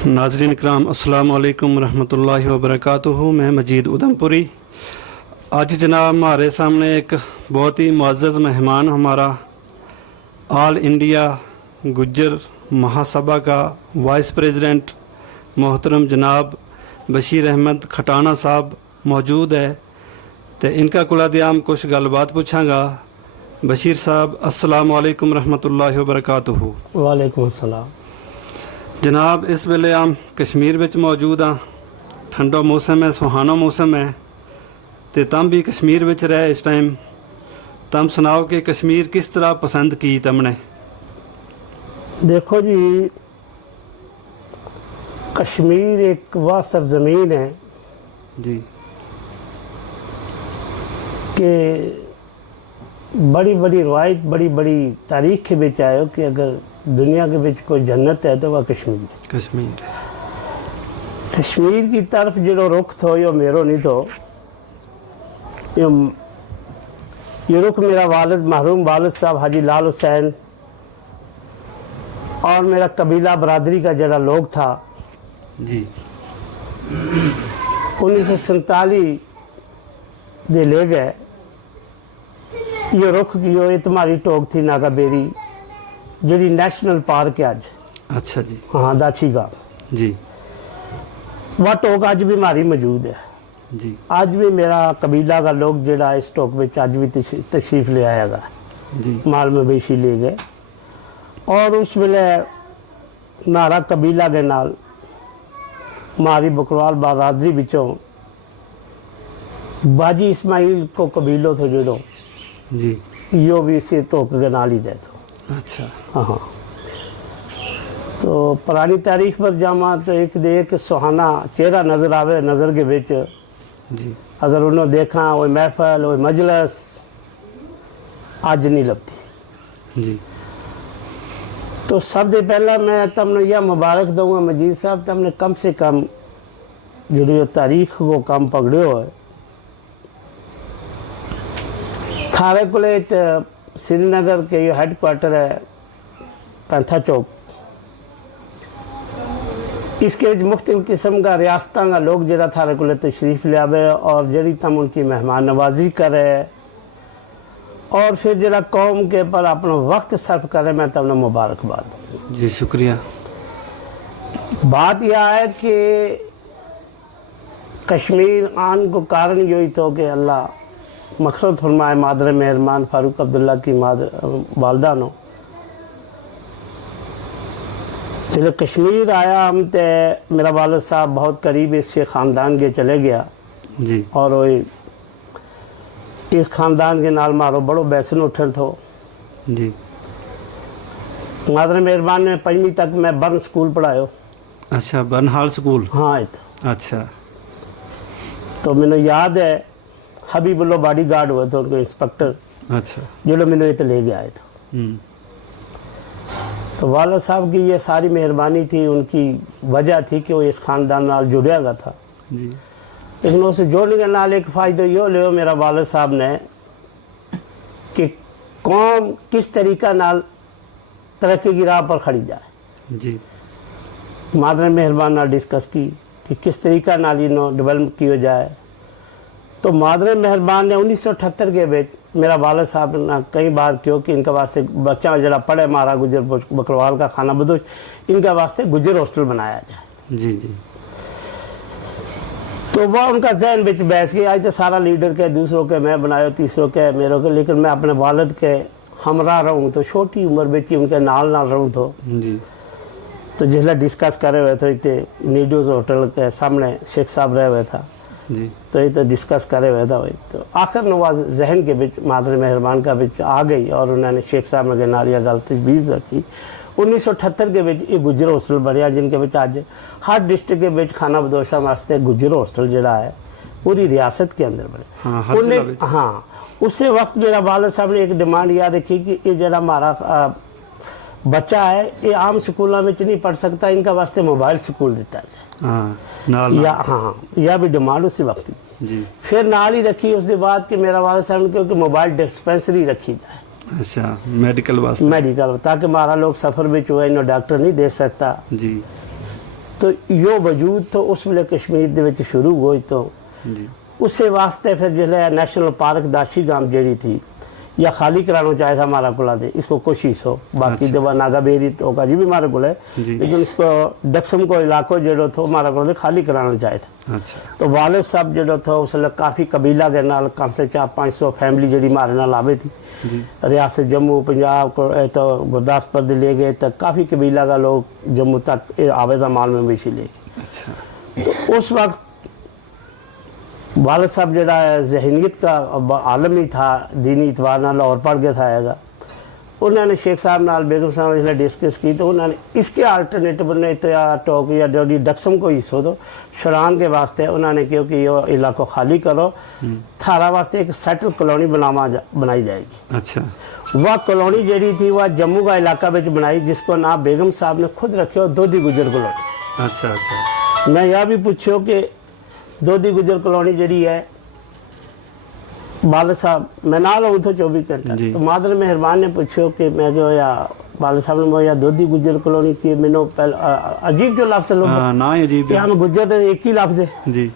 नाज़रीन इकराम अस्सलाम वालेकुम रहमतुल्लाहि व बरकातुहू। मैं मजीद उधमपुरी। आज जनाब हमारे सामने एक बहुत ही मुअज़्ज़ज़ मेहमान हमारा ऑल इंडिया गुज्जर महासभा का वाइस प्रेसिडेंट मोहतरम जनाब बशीर अहमद खटाना साहब मौजूद है। तो इनका कुलादियाम कुछ गलबात पूछांगा। बशीर साहब अस्सलाम वालेकुम रहमतुल्लाहि व बरकातुहू। वालेकुम अस्सलाम। जनाब इस वेले हम कश्मीर विच मौजूद हाँ। ठंडा मौसम है, सुहाना मौसम है, तो तम भी कश्मीर विच रहे इस टाइम। तम सुनाओ कि कश्मीर किस तरह पसंद की तमने? देखो जी, कश्मीर एक वह सरजमीन है जी कि बड़ी बड़ी रवायत बड़ी बड़ी तारीख के बिच आयो कि अगर दुनिया के बिच कोई जन्नत है तो वह कश्मीर है। कश्मीर कश्मीर की तरफ जो रुख थो यो मेरो नहीं थो। ये रुख मेरा वालिद मरहूम वालिद साहब हाजी लाल हुसैन और मेरा कबीला बरादरी का जरा लोग था जी 1947 दे ले गए। ये रुख की यो तुम्हारी टोक थी नागा बेरी जी नेशनल पार्क है अज। अच्छा जी। हाँ दाची गांव जी वह टोक अज भी हमारी मौजूद है। जी अज भी मेरा कबीला का लोग जड़ा इस टोक में अज भी तशरीफ ले आएगा। जी माल मवेशी ले गए और उस वेले नारा कबीला के नाल मारी बकरवाल बरादरी बिचों बाजी इस्माइल को कबीलो थे जो जी यो भी इसी टोक के नाल ही दे दो। अच्छा हाँ तो पुरानी तारीख पर जामा तो एक दे एक सुहाना चेहरा नज़र आवे नज़र के बिच। जी अगर उन्होंने देखा वो महफल वो मजलस अज नहीं लगती। जी तो सब से पहला मैं तमने यह मुबारक दूंगा मजीद साहब, तमने कम से कम जो तारीख को कम पकड़ो है। थारे को श्रीनगर के ये हेडक्वार्टर है पैंथा चौक। इसके मुख्तलिफ किस्म का रियासतों का लोग जरा थारे को तशरीफ़ ले आवे और जड़ी तम उनकी मेहमान नवाजी करे और फिर जरा कौम के पर अपना वक्त सर्फ करे। मैं तमने मुबारकबाद दूँ। जी शुक्रिया। बात यह है कि कश्मीर आन को कारण यही तो कि अल्लाह मखरत फरमाए मादर मेहरबान फारूक अब्दुल्ला की वालदा नो जब कश्मीर आया हम ते मेरा वालिद साहब बहुत करीब इससे ख़ानदान के चले गया जी और वो इस ख़ानदान के नाल मारो बड़ो बैसन उठन थो। जी मादर मेहरबान ने 5वीं तक मैं बर्न स्कूल पढ़ायो। अच्छा बर्नहाल स्कूल। हाँ अच्छा तो मैंने याद है हबीबुल्ला बॉडी गार्ड हुए थे उनको इंस्पेक्टर। अच्छा जो मैंने इतने ले गया था। तो वाला साहब की ये सारी मेहरबानी थी, उनकी वजह थी कि वो इस ख़ानदान नाल जुड़िया गया था। जी लेकिन उसे जोड़ने के नाल एक फ़ायदा यो लियो मेरा वालिद साहब ने कि कौम किस तरीका नाल तरक्की की राह पर खड़ी जाए। जी मादर मेहरबान नाल डिस्कस की कि किस तरीका नाल इन्हों डेवलप किया जाए। तो मादर मेहरबान ने 1978 के बिच मेरा वालिद साहब ने कई बार क्यों कि इनके वास्ते बच्चा जरा पढ़े मारा गुजर बकरवाल का खाना बदोश इनके वास्ते गुजर हॉस्टल बनाया जाए। जी जी तो वह उनका जहन बिच बैठ गया। आज तो सारा लीडर के दूसरों के मैं बनायो तीसरों के मेरों के, लेकिन मैं अपने वालिद के हमरा रहूँ तो छोटी उम्र में ही उनके नाल रहूँ। तो जी तो जिसला डिस्कस करे हुए थे इतने नीडोज होटल के सामने शेख साहब रहे हुए था। जी तो ये तो डिस्कस करे हुए था वही। तो आखिर नवाज जहन के बिच मादर मेहरबान का बिच आ गई और उन्होंने शेख साहब ने नालिया गल तजवीज़ रखी। 1978 के बिच ये गुजर हॉस्टल बनया जिनके बिच अज हर डिस्ट्रिक्ट के बिच खाना बदोशा वास्ते गुजर हॉस्टल जड़ा है पूरी रियासत के अंदर बने। हाँ, हर जिला में। हाँ उस वक्त मेरा वालिद साहब ने एक डिमांड याद रखी कि ये जरा हमारा बच्चा है ये आम स्कूलों में नहीं पढ़ सकता, इनका वास्ते मोबाइल स्कूल दिता जाए। हाँ नाल या हाँ यह भी डिमांड उसी वक्त जी। फिर नाल ही रखी उसके बाद कि मेरा वालिद साहब ने कहा कि मोबाइल डिस्पेंसरी रखी जाए। अच्छा मेडिकल वास्ते मेडिकल ताकि हमारा लोग सफ़र में जो है इन्हें डॉक्टर नहीं दे सकता। जी तो यो वजूद तो उस वेले कश्मीर दे विच शुरू होई तो जी उसे वास्ते फिर जिसले नेशनल पार्क दाशी गांव जेड़ी थी या खाली कराना चाहे था हमारा कुला दे इसको कोशिश हो बाकी अच्छा। दवा नागाबेरी तो का जी भी हमारे को है जी। लेकिन इसको डक्सम को इलाको जेड़ो थो हमारा को खाली कराना चाहे था। अच्छा तो वालिद साहब जेड़ो थो उसले काफ़ी कबीला के नाल कम से 400-500 फैमिली जेड़ी हमारे नाल आवे थी जी रियासत जम्मू पंजाब को तो गुरदासपुर दे ले गए तो काफ़ी कबीला का लोग जम्मू तक आवे था माल मवेशी ले गए। अच्छा तो उस वक्त वालिद साहब जरा जहनीत का आलम ही था दीनी इतवार नाल और पढ़ के था आएगा उन्होंने शेख साहब नाल बेगम साहब इसलिए डिस्कस की तो उन्होंने इसके अल्टरनेटिव ने तो या टोक या डोडी डक्सम को हिस्सों दो शरान के वास्ते उन्होंने क्योंकि ये इलाको खाली करो थारा वास्ते एक सेटल कॉलोनी बनाई जाएगी। अच्छा वह कॉलोनी जड़ी थी वह जम्मू का इलाका में बनाई जिसको नाम बेगम साहब ने खुद रखे दोधी गुजर कॉलोनी। अच्छा अच्छा मैं यह भी पूछो कि दोधी गुजर कॉलोनी जड़ी है वालिद साहब मैं ना लो तो 24 घंटा जी। तो मादर मेहरबान ने पूछो कि मैं जो या वालिद साहब ने बोला दोधी गुजर कॉलोनी की मैंने पहले अजीब जो लफ्ज़ लोग हाँ ना ही अजीब कि है। हम गुजर तो एक ही लफ्ज़ है। जी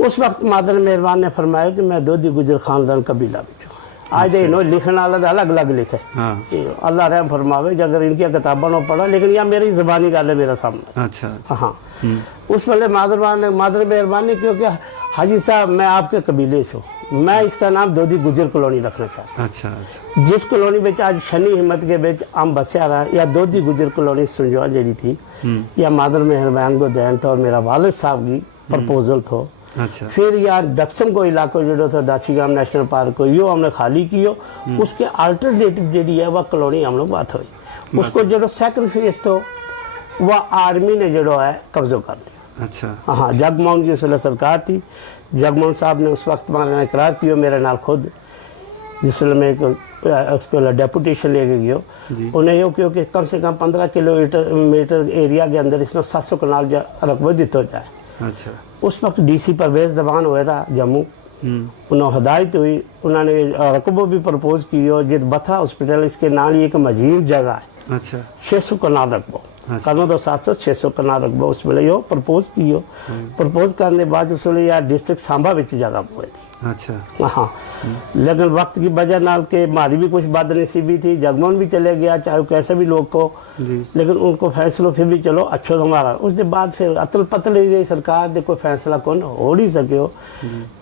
उस वक्त मादर मेहरबान ने फरमाया कि मैं दोधी गुजर खानदान कबीला में हूँ। आज इन्होंने लिखने वाला अलग अलग लिखे हाँ अल्लाह रहम फरमावे जो अगर इनकी किताबों ने पढ़ा लेकिन यह मेरी ज़बानी गल है मेरा सामने। अच्छा अच्छा हाँ उस वाले मादर मेहरबान ने क्योंकि हाजी साहब मैं आपके कबीले से हूँ मैं इसका नाम दोधी गुजर कॉलोनी रखना चाहता अच्छा अच्छा हूँ। जिस कॉलोनी में आज शनी हिम्मत के बीच हम बसिया रहा या दोधी गुजर कॉलोनी सुनजवा जड़ी थी या मादर मेहरबान को दैन था और मेरा वालिद साहब की प्रपोजल थो। अच्छा फिर यार दक्षिण को इलाको जो था दाशीगाम नेशनल पार्क को यो हमने खाली कियो उसके अल्टरनेटिव जी है वह कॉलोनी हम लोग बात हुई उसको जो सेकंड फेज तो वह आर्मी ने जो है कब्जो कर लिया। अच्छा हाँ जगमोहन की उसले सरकार थी जगमोहन साहब ने उस वक्त हमारे इकरार किया मेरे नाल खुद जिसमें मैं उसको डेपुटेशन लेके गयो जी। उन्हें यो क्यों कि कम से कम 15 किलोमीटर एरिया के अंदर इसने 700 कनाल रकबा दिता जाए। अच्छा उस वक्त डीसी परवेज दबान हुआ था जम्मू उन्होंने हदायत हुई उन्होंने रकबो भी प्रपोज किया जित बथा हॉस्पिटल इसके नाल ही एक मजीद जगह है अच्छा 600 कनाल रकबो करना तो 700-600 कनाल रकबो उस वेले यो प्रपोज कियो प्रपोज करने के बाद उस वेले यार डिस्ट्रिक्ट सांबा विच जगह हुई थी। अच्छा हाँ लेकिन वक्त की वजह नाल के हमारी भी कुछ बदनसीबी थी जगमोहन भी चले गया चाहे वो कैसे भी लोग को जी लेकिन उनको फैसलो फिर भी चलो अच्छो हमारा उसके बाद फिर अतल पतल ही रही सरकार दे कोई फैसला कौन हो नहीं सको।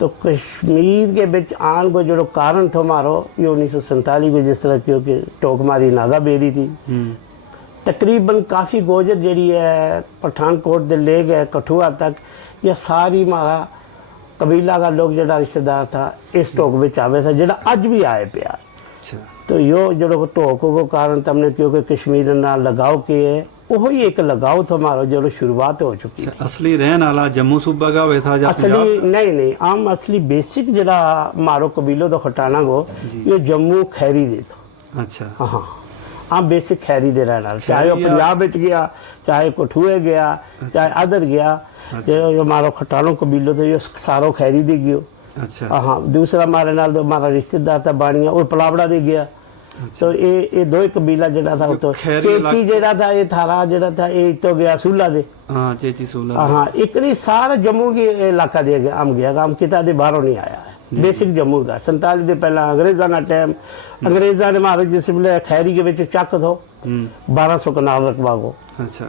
तो कश्मीर के बिच आन को जो कारण था हमारो ये 1947 को जिस तरह क्योंकि टोक मारी नागाबेरी थी तकरीबन काफ़ी गोजर जड़ी है पठानकोट दे ले गए कठुआ तक यह सारी हमारा कबीला का लोग जड़ा रिश्तेदार था इस टोक में आवे था जड़ा अज भी आए पिया। अच्छा तो यो जो टोक को कारण तमने क्योंकि कश्मीर नाल लगाव के है वही एक लगाव था हमारा जो शुरुआत हो चुकी अच्छा असली रहन वाला जम्मू सूबा का हुआ था या असली नहीं आम असली बेसिक जड़ा मारो कबीलो तो खटाना को ये जम्मू खैरी दे तो अच्छा हाँ आम बेसिक खैरी दे रहना चाहे वो पंजाब में गया चाहे कठुए गया चाहे अदर गया जो मारो खटानो कबीलो तो ये सारो खैरी दे गयो। अच्छा हाँ दूसरा हमारे नाल तो हमारा रिश्तेदार था बानिया और पलावड़ा दे गया। तो ये दो ही कबीला जड़ा था तो चेची जड़ा था ये थारा जड़ा था ये तो गया सूला दे हाँ चेची सूला हाँ इकनी सारा जम्मू की इलाका दे गया आम गया आम किता दे बाहरों नहीं आया है बेसिक जम्मू का 47 दे पहला अंग्रेजा ना टाइम अंग्रेजा ने मारे जिस वेले खैरी के विच चक थो 1200 कनाल रकबा को। अच्छा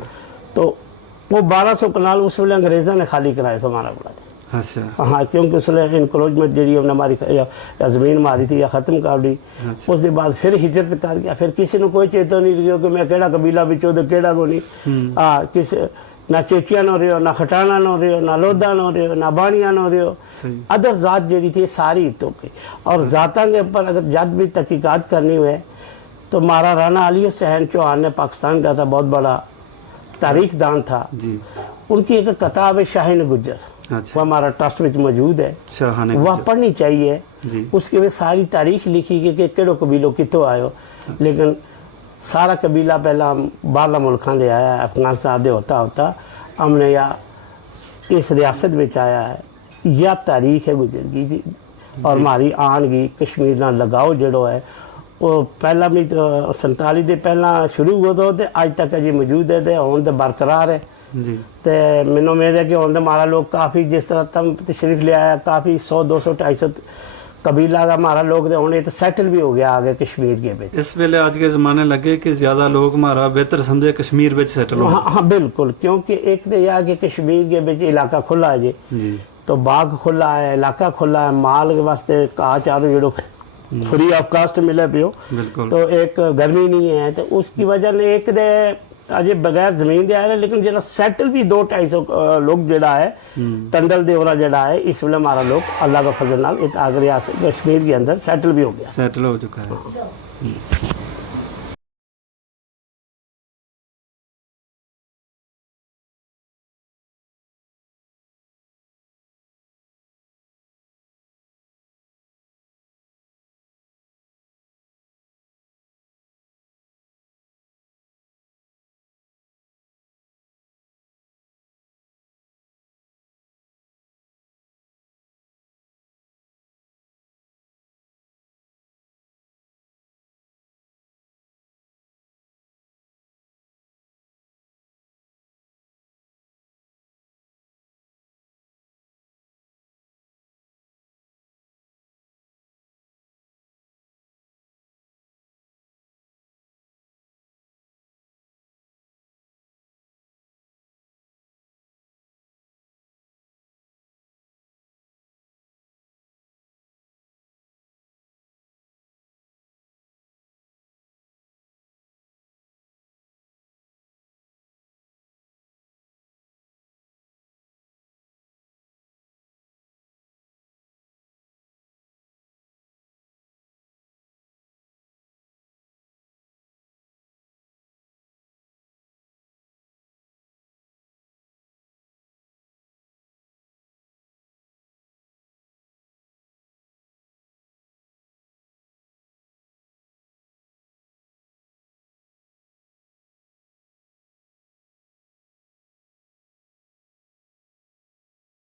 तो वो 1200 कनाल उस वेले अंग्रेजा ने खाली कराया था हमारा बड़ा। अच्छा हाँ क्योंकि उसने इनक्रोचमेंट जी हमने हमारी या ज़मीन मारी थी या ख़त्म कर दी उसके बाद फिर हिजरत कर गया फिर किसी ने कोई चेतो नहीं लियो कि मैं केड़ा कबीला बिचो तो केड़ा को नहीं हाँ किस ना चेचिया नो रहो ना खटाना नो रहो ना लोदा नो रहो ना बानिया नो रहो अदर ज़ात जी थी सारी तो की और ज़ाता के ऊपर अगर जब भी तहकीकात करनी हुए तो मारा राना अली सहन चौहान ने पाकिस्तान का था बहुत बड़ा तारीख दान था जी उनकी एक किताब है शाहीन गुजर अच्छा वो हमारा ट्रस्ट में मौजूद है शाहाने वह पढ़नी चाहिए जी उसके में सारी तारीख लिखी कि केड़ो कबीलो कितों आयो लेकिन सारा कबीला पहला बारला मुल्कों दे आया अफगानिस्तान दे होता हमने या इस रियासत में आया है या तारीख है गुजरगी दी और हमारी आन की कश्मीर ना लगाओ जड़ो है वो पहला भी तो 47 दे पहला शुरू हुआ तो अज तक अजी मौजूद है तो हुण तो बरकरार है जी ਤੇ ਮੈਨੂੰ ਉਮੀਦ ਹੈ ਕਿ ਹੁਣ ਤਾਂ हमारा लोग काफ़ी जिस तरह तम तशरीफ ले आया काफ़ी 100 200 250 कबीला का हमारा लोग तो हूँ तो सैटल भी हो गया आगे कश्मीर के ਵਿੱਚ इस वेले आज के ज़माने लगे कि ज़्यादा लोग हमारा बेहतर समझे कश्मीर ਵਿੱਚ सेटल हो हाँ बिल्कुल क्योंकि एक तो यह कि कश्मीर के ਵਿੱਚ इलाका खुला है जी जी तो बाग खुला है इलाका खुला है माल के वास्ते घाह चारो जो फ्री ऑफ कास्ट मिले पियो बिल्कुल तो एक गर्मी नहीं है तो उसकी वजह ने एक दे अजे बगैर जमीन दे आए लेकिन जरा सेटल भी 200-250 लोग जड़ा है टंडल देवरा जड़ा है इस वेले हमारा लोग अल्लाह का फजल नाल आगरे कश्मीर के अंदर सेटल भी हो गया सेटल हो चुका है